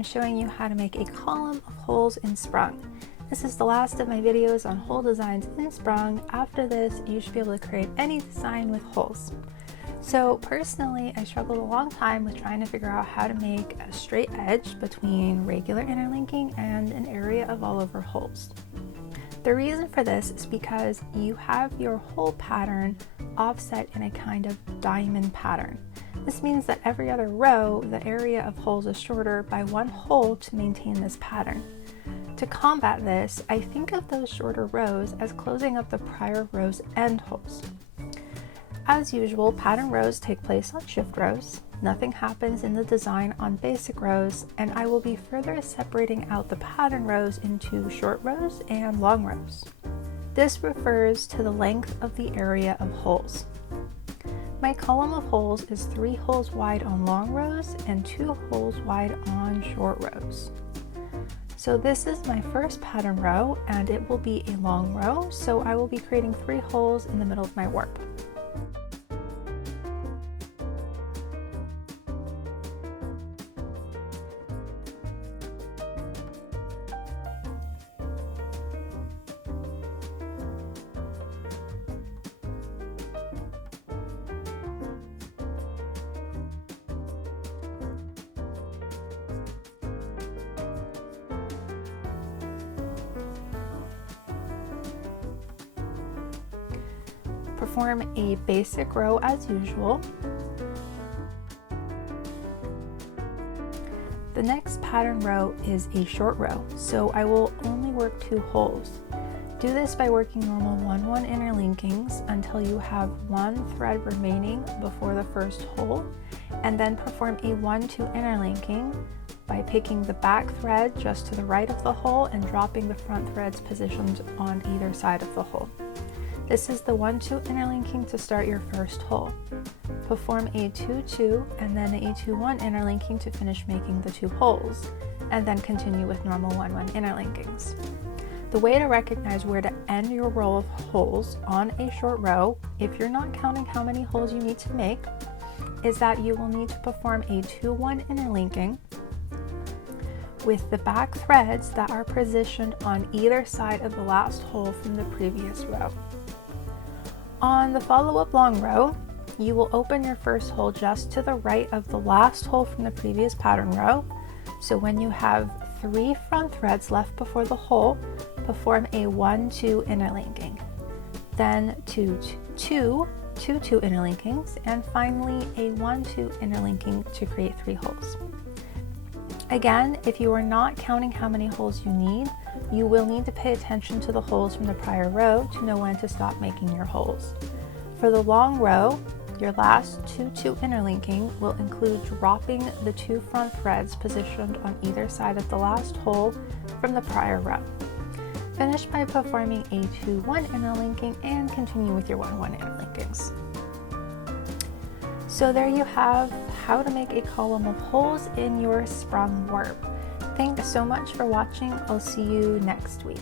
I'm showing you how to make a column of holes in Sprang. This is the last of my videos on hole designs in Sprang. After this, you should be able to create any design with holes. So personally, I struggled a long time with trying to figure out how to make a straight edge between regular interlinking and an area of all over holes. The reason for this is because you have your hole pattern offset in a kind of diamond pattern. This means that every other row, the area of holes is shorter by one hole to maintain this pattern. To combat this, I think of those shorter rows as closing up the prior row's end holes. As usual, pattern rows take place on shift rows. Nothing happens in the design on basic rows, and I will be further separating out the pattern rows into short rows and long rows. This refers to the length of the area of holes. My column of holes is 3 holes wide on long rows and 2 holes wide on short rows. So this is my first pattern row, and it will be a long row, so I will be creating 3 holes in the middle of my warp. Perform a basic row as usual. The next pattern row is a short row, so I will only work 2 holes. Do this by working normal 1-1 interlinkings until you have 1 thread remaining before the first hole, and then perform a 1-2 interlinking by picking the back thread just to the right of the hole and dropping the front threads positioned on either side of the hole. This is the 1-2 interlinking to start your first hole. Perform a 2-2 and then a 2-1 interlinking to finish making the 2 holes, and then continue with normal 1-1 interlinkings. The way to recognize where to end your row of holes on a short row, if you're not counting how many holes you need to make, is that you will need to perform a 2-1 interlinking with the back threads that are positioned on either side of the last hole from the previous row. On the follow-up long row, you will open your first hole just to the right of the last hole from the previous pattern row. So when you have 3 front threads left before the hole, perform a 1-2 interlinking, then 2-2 interlinkings, and finally a 1-2 interlinking to create 3 holes. Again, if you are not counting how many holes you need, you will need to pay attention to the holes from the prior row to know when to stop making your holes. For the long row, your last 2-2 interlinking will include dropping the 2 front threads positioned on either side of the last hole from the prior row. Finish by performing a 2-1 interlinking and continue with your 1-1 interlinkings. So there you have how to make a column of holes in your Sprang warp. Thanks so much for watching. I'll see you next week.